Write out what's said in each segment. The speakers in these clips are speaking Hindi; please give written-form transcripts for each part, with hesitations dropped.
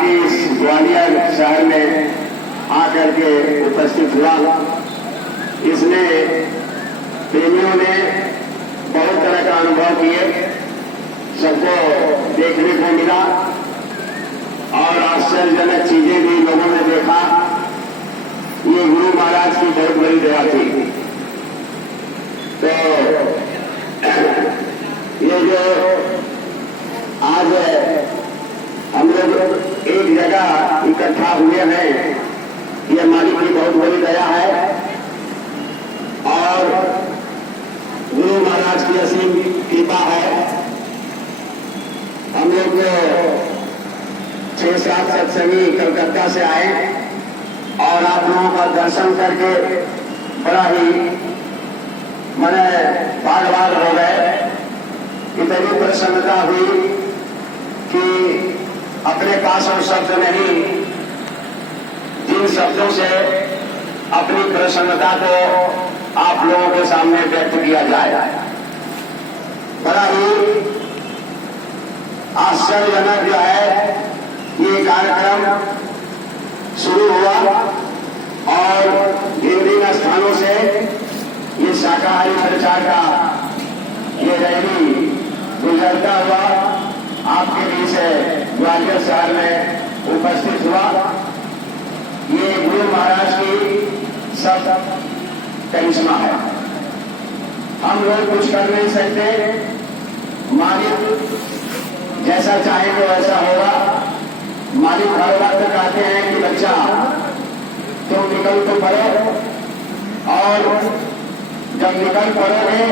आपकी इस ग्वालियर शहर में आकर के उपस्थित हुआ। इसने प्रेमियों ने बहुत तरह का अनुभव किए, सबको देखने को मिला और आश्चर्यजनक चीजें भी लोगों ने देखा। ये गुरु महाराज की बहुत बड़ी दया थी। तो ये जो आज हम लोग एक जगह इकट्ठा हुए हैं, ये मालिक की बहुत बड़ी दया है और गुरु महाराज की असीम कृपा है। हम लोग 6-7 सत्संगी कलकत्ता से आए और आप लोगों का दर्शन करके बड़ा ही मैंने बाग हो गए। इतनी प्रसन्नता हुई कि अपने पास और शब्द नहीं, जिन शब्दों से अपनी प्रसन्नता को आप लोगों के सामने व्यक्त किया जाए। बड़ा ही आश्चर्यजनक जो है ये कार्यक्रम शुरू हुआ और विभिन्न स्थानों से ये शाकाहारी प्रचार का ये रैली गुजरता हुआ आपके बीच ग्वालियर शहर में उपस्थित हुआ। ये गुरु महाराज की सब करिश्मा है। हम लोग कुछ कर नहीं सकते, मालिक जैसा चाहेंगे वैसा होगा। मालिक हर वक्त कहते हैं कि बच्चा तुम निकल तो पड़ो और जब निकल पड़ोगे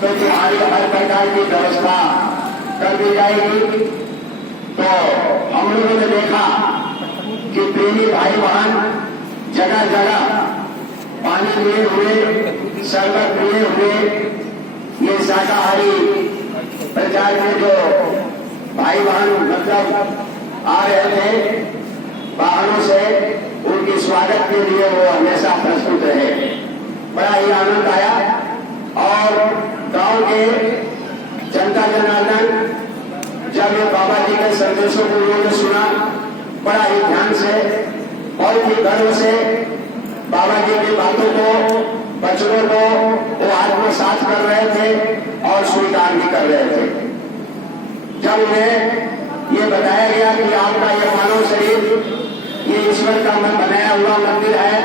तो तुम्हारी हर प्रकार की व्यवस्था कर दी जाएगी। तो हम लोगों ने देखा कि प्रेमी भाई बहन जगह जगह पानी लिए हुए, शरबत लिए हुए, ये शाकाहारी प्रचार के जो भाई बहन मतलब आ रहे थे वाहनों से, उनके स्वागत के लिए वो हमेशा प्रस्तुत रहे। बड़ा ही आनंद आया और गांव के जनता जनार्दन जब ये बाबा जी के संदेशों को उन्होंने सुना, बड़ा ही ध्यान से बहुत ही गर्व से बाबा जी की बातों को, वचनों को वो आत्मसात कर रहे थे और स्वीकार भी कर रहे थे। जब उन्हें ये बताया गया कि आपका ये मानव शरीर ये ईश्वर का बनाया हुआ मंदिर है,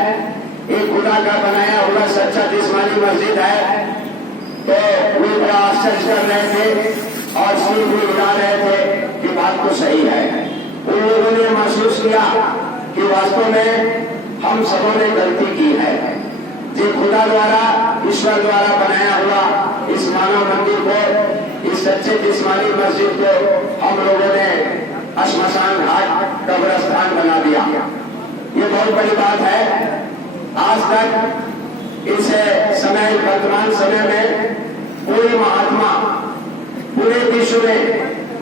एक खुदा का बनाया हुआ सच्चा जिस्मानी मस्जिद है, तो वो बड़ा आश्चर्य कर रहे थे और सिर भी उड़ा रहे थे कि बात तो सही है। उन लोगों ने महसूस किया कि वास्तव में हम सबों ने गलती की है। जो खुदा द्वारा, ईश्वर द्वारा बनाया हुआ इस मानव मंदिर को, इस सच्चे जिस्मानी मस्जिद को हम लोगों ने श्मशान घाट, कब्रस्तान बना दिया। ये बहुत बड़ी बात है। आज तक इस समय, वर्तमान समय में कोई महात्मा पूरे विश्व में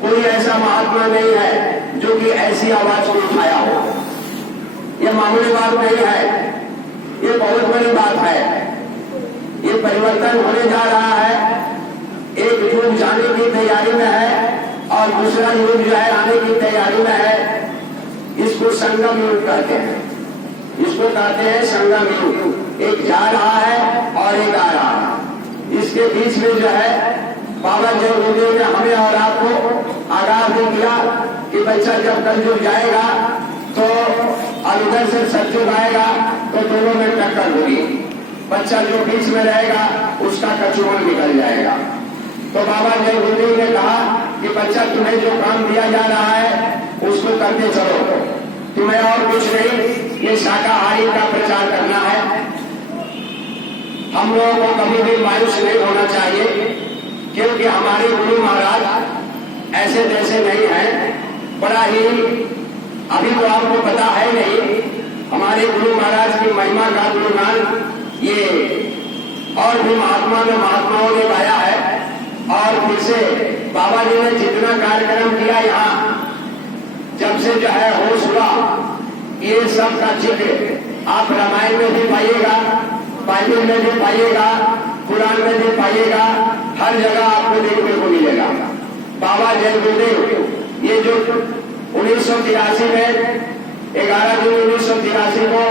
कोई ऐसा महात्मा नहीं है जो कि ऐसी आवाज को उठाया हो। ये मामूली बात नहीं है, ये बहुत बड़ी बात है। ये परिवर्तन होने जा रहा है। एक युग जाने की तैयारी में है और दूसरा युग जो है आने की तैयारी में है। इसको संगम युग कहते हैं, इसको कहते हैं संगम युग। एक जा रहा है और एक आ रहा है। इसके बीच में जो है बाबा जय गुरुदेव ने हमें और आपको आगाह भी किया कि बच्चा जब कलयुग जाएगा तो उधर से सतयुग आएगा तो दोनों में टक्कर होगी। बच्चा जो बीच में रहेगा उसका कचुमन निकल जाएगा। तो बाबा जय गुरुदेव ने कहा कि बच्चा तुम्हें जो काम दिया जा रहा है उसको करते चलो, तुम्हें और कुछ नहीं, ये शाकाहारी का प्रचार करना है। हम लोगों को कभी भी मायूस नहीं होना चाहिए, क्योंकि हमारे गुरु महाराज ऐसे जैसे नहीं हैं। बड़ा ही अभी तो आपको पता है नहीं, हमारे गुरु महाराज की महिमा का गुणगान ये और भी महात्माओं ने गाया है। और फिर से बाबा जी ने जितना कार्यक्रम किया यहाँ, जब से जो है होश हुआ, ये सब का चित्र आप रामायण में भी पाइएगा, बाइबल में भी पाइएगा, कुरान में भी पाइएगा, हर जगह आपको देखने को मिलेगा। बाबा जय गुरुदेव ये जो 1983 में 11 जून 1983 को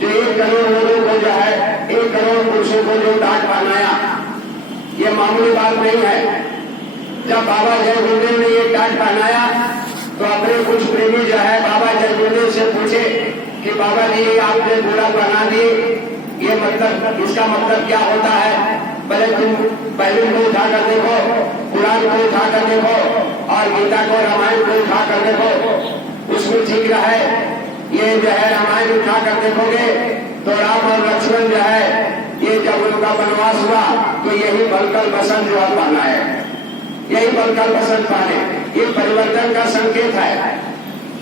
जो 1 करोड़ लोगों को जो है 1 करोड़ पुरुषों को जो डाक पहनाया, ये मामूली बात नहीं है। जब बाबा जय गुरुदेव ने ये डाक पहनाया तो अपने कुछ प्रेमी जो है बाबा जय गुरुदेव से पूछे कि बाबा जी आपने पूरा पहना दिए, ये मतलब इसका मतलब क्या होता है? पहले तुम बाइबल को उठा कर देखो, कुरान को उठा कर देखो और गीता को रामायण को उठा कर देखो, उसमें ठीक है। ये जो है रामायण उठा कर देखोगे तो राम और लक्ष्मण जो है ये जब उनका वनवास हुआ तो यही बलकल बसंत जो पहना है, यही बलकल बसंत पहने, ये परिवर्तन का संकेत है।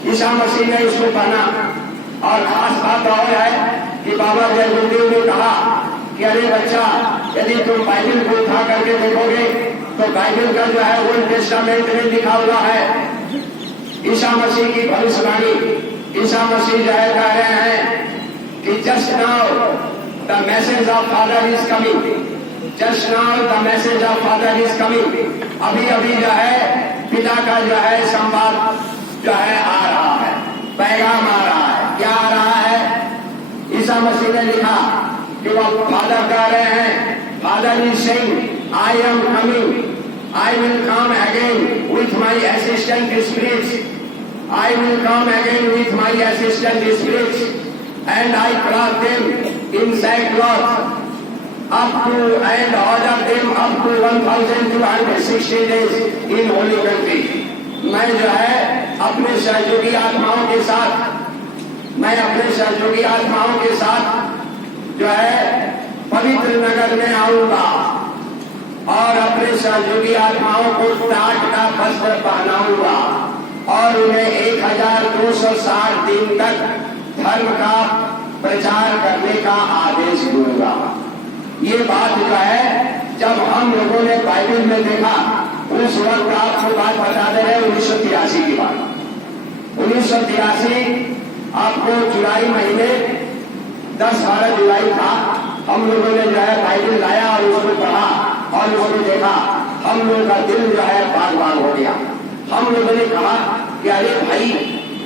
ईसा मसीह ने इसको पहना। और खास बात और है कि बाबा जय गुरुदेव ने कहा कि अरे बच्चा, यदि तुम बाइबल को उठा करके देखोगे तो बाइबल का जो है ओल्ड टेस्टामेंट में लिखा हुआ है ईसा मसीह की भविष्यवाणी। ईसा मसीह जो है कह रहे हैं कि just now the message of father is coming, just now the message of father is coming. अभी अभी जो है पिता का जो है संवाद जो है आ रहा है, पैगाम आ रहा है। क्या आ रहा है? ईसा मसीह ने लिखा कि वो फादर कह रहे हैं, father is saying I am coming, I will come again with my assistant spirits, I will come again with my assistant spirits and I clothe them in sackcloth up to and order them up to 1260 days in holy country. मैं जो है अपने सहयोगी आत्माओं के साथ, मैं अपने सहयोगी आत्माओं के साथ जो है पवित्र नगर में आऊंगा और अपने सहयोगी आत्माओं को टाट का वस्त्र पहनाऊंगा और उन्हें 1260 दिन तक धर्म का प्रचार करने का आदेश दूंगा। ये बात जो है जब हम लोगों ने बाइबल में देखा, उस वक्त आपको बात बता दे रहे 1983 की बात। 1983 आपको जुलाई महीने 10-12 जुलाई था। हम लोगों ने जो है बाइबल लाया और उसको पढ़ा और उसको देखा, हम लोगों का दिल जो है बाग बाग हो गया। हम लोगों ने कहा कि अरे भाई,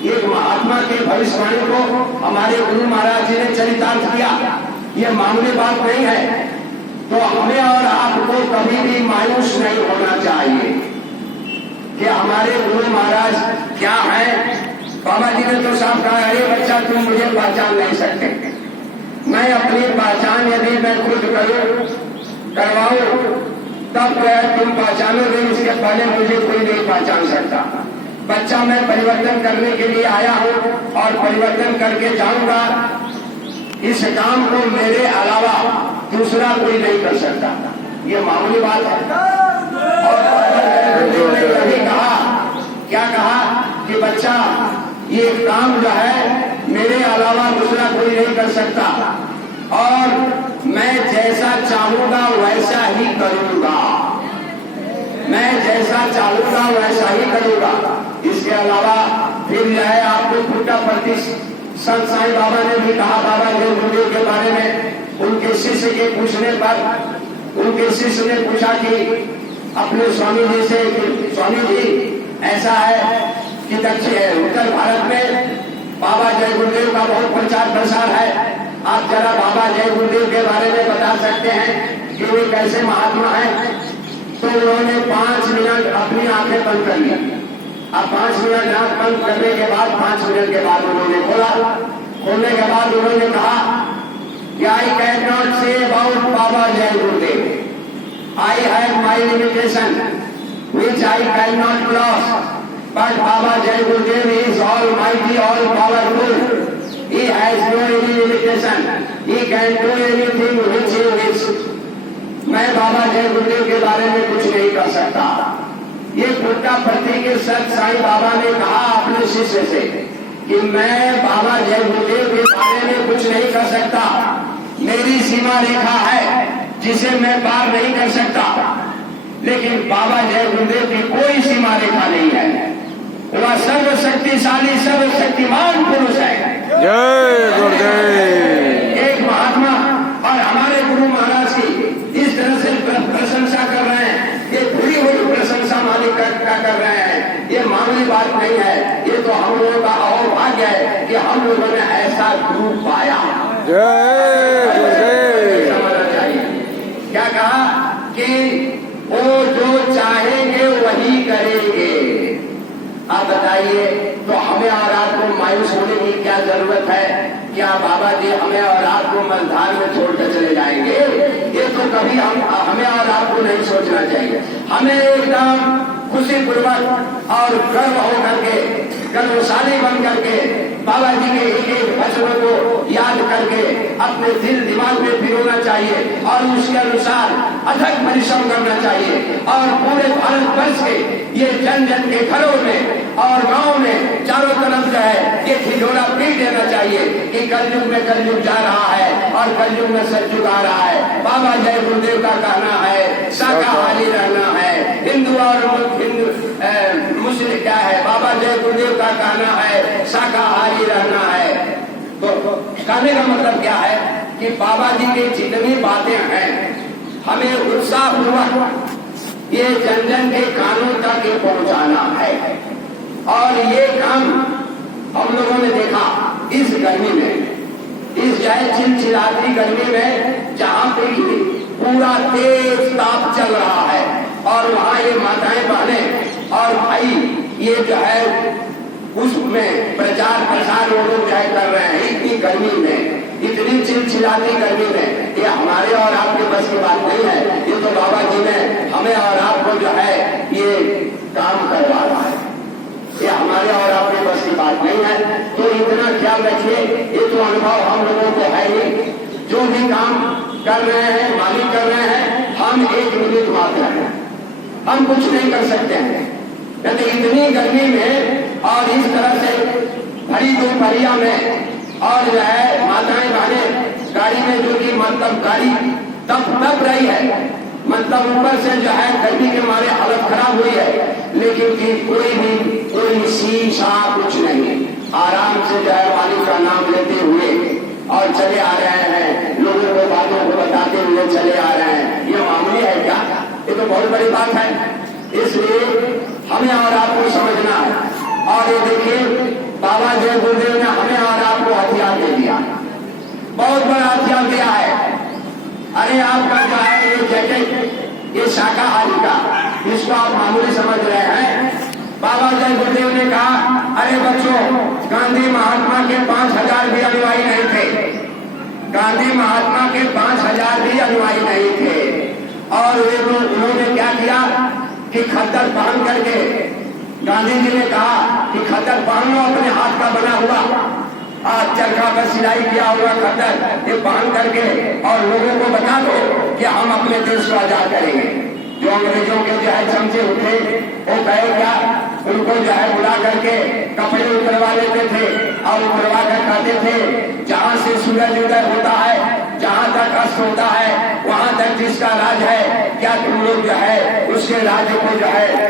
एक महात्मा के भविष्यवाणी को हमारे गुरु महाराज जी ने चरितार्थ किया, ये मामूली बात नहीं है। तो हमें और आपको कभी भी मायूस नहीं होना चाहिए कि हमारे गुरु महाराज क्या है। बाबा जी ने तो साफ कहा, अरे बच्चा तुम मुझे पहचान नहीं सकते, मैं अपनी पहचान यदि मैं खुद करवाऊं तब तुम पहचानोगे, इसके पहले मुझे कोई नहीं पहचान सकता। बच्चा, मैं परिवर्तन करने के लिए आया हूं और परिवर्तन करके जाऊंगा। इस काम को मेरे अलावा दूसरा कोई नहीं कर सकता। ये मामूली बात है। और कभी कहा, क्या कहा कि बच्चा, ये काम जो है मेरे अलावा दूसरा कोई नहीं कर सकता और मैं जैसा चाहूंगा वैसा ही करूंगा, मैं जैसा चाहूंगा वैसा ही करूंगा। इसके अलावा फिर जो है आपको फूटा प्रति संत साईं बाबा ने भी कहा, बाबा जय गुरुदेव के बारे में उनके शिष्य के पूछने पर उनके शिष्य ने पूछा कि अपने स्वामी जी से, स्वामी जी ऐसा है कि दक्षिण उत्तर भारत में बाबा जय गुरुदेव का बहुत प्रचार प्रसार है, आप जरा बाबा जय गुरुदेव के बारे में बता सकते हैं कि वे कैसे महात्मा हैं? तो उन्होंने 5 मिनट अपनी आंखें बंद कर ली। अब 5 मिनट आंख बंद करने के बाद 5 मिनट के बाद उन्होंने खोला। खोलने के बाद उन्होंने कहा कि I can not say about Baba Jai Gurudev, I have my limitation which I can not cross, but Baba Jai Gurudev is all mighty, all powerful, he has no any limitation, he can do anything which he wishes. मैं बाबा जय गुरुदेव के बारे में कुछ नहीं कर सकता। ये फुटका प्रति के सत साईं बाबा ने कहा अपने शिष्य से कि मैं बाबा जय गुरुदेव के बारे में कुछ नहीं कर सकता, मेरी सीमा रेखा है जिसे मैं पार नहीं कर सकता, लेकिन बाबा जय गुरुदेव की कोई सीमा रेखा नहीं है। वह सर्वशक्तिशाली सर्वशक्तिमान पुरुष है। जय गुरुदेव। एक महात्मा और हमारे गुरु महाराज की इस तरह से प्रशंसा कर रहे हैं, ये पूरी हुई प्रशंसा मालिक का कर रहे हैं, ये मामूली बात नहीं है। ये तो लोगों का अहोभाग्य है कि हम लोगों ने ऐसा गुरु पाया। जय गुरुदेव। समझना चाहिए। क्या कहा कि वो जो चाहेंगे वही करेंगे। आप बताइए, तो हमें और आपको मायूस होने की क्या जरूरत है? क्या बाबा जी हमें और आपको मझधार में छोड़कर चले जाएंगे? ये तो कभी हमें और आपको नहीं सोचना चाहिए। हमें एकदम खुशी पूर्वक और गर्व होकर के, गर्वशाली बन करके बाबा जी के एक एक वचनों को याद करके अपने दिल दिमाग में भिगोना चाहिए और उसके अनुसार अथक परिश्रम करना चाहिए। और पूरे भारत वर्ष के ये जन जन के घरों में और गांव में चारों तरफ जो है ये ठिठोरा पीट देना चाहिए कि कलयुग में कलयुग जा रहा है और कलयुग में सतयुग आ रहा है। बाबा जय गुरुदेव का कहना है शाकाहारी रहना है। हिंदू और मुस्लिम क्या है? बाबा जय गुरुदेव का कहना है शाकाहारी रहना है। तो कहने का मतलब क्या है कि बाबा जी की जितनी बातें हैं हमें उत्साहपूर्वक ये जन जन के कानों तक पहुंचाना है। और ये काम हम लोगों ने देखा इस गर्मी में, इस जय चिलचिलाती गर्मी में जहां पे पूरा तेज ताप चल रहा है और वहां ये माताएं बहनें और भाई ये जो है उसमें प्रचार प्रसार वो लोग जो है कर रहे हैं इतनी गर्मी में, इतनी चिलचिलाती गर्मी में। ये हमारे और आपके बस की बात नहीं है। ये तो बाबा जी ने हमें और आपको जो है ये काम करवा रहा है। ये हमारे और आपके बस की बात नहीं है। तो इतना ख्याल रखिए, ये तो अनुभव हम लोगों को है ही। जो भी काम कर रहे हैं मालिक कर रहे हैं, हम एक मिनट मात्र हैं, हम कुछ नहीं कर सकते हैं। यदि इतनी गर्मी में और इस तरह से भरी दोपहरिया में और जो है माताएं बहनें गाड़ी में जो कि मतलब गाड़ी तप रही है, मतलब ऊपर से जो है गर्मी के मारे हालत खराब हुई है, लेकिन कोई शीशा कुछ नहीं, आराम से जो है मालिक का नाम लेते हुए और चले आ रहे हैं, लोगों को बातों को बताते हुए चले आ रहे हैं। ये मामूली है क्या? ये तो बहुत बड़ी बात है। इसलिए हमें और आपको समझना है। और ये देखिए बाबा जय गुरुदेव ने हमें और आपको हथियार दे दिया, बहुत बड़ा हथियार दिया है। अरे आपका जो है ये जैकेट ये शाकाहारी का, इसको आप मामूली समझ रहे हैं। बाबा जय गुरुदेव ने कहा अरे बच्चों, गांधी महात्मा के 5000 भी अनुयायी नहीं थे, गांधी महात्मा के 5000 भी अनुयायी नहीं थे। और उन्होंने क्या किया कि खद्दर पहन करके, गांधी जी ने कहा कि खद्दर पहन लो अपने हाथ का बना हुआ, आज चरखा पर सिलाई किया हुआ खद्दर ये पहन करके और लोगों को बता दो कि हम अपने देश को आजाद करेंगे। जो अंग्रेजों के जो है चमचे उठे वो कहे क्या, उनको जो है बुला करके कपड़े उतरवा लेते थे और उतरवा कर कहते थे जहां से सूरज उदय होता है, जहां तक अस्त होता है, वहां तक जिसका राज है, क्या तुम लोग जो है उसके राज्य को जो है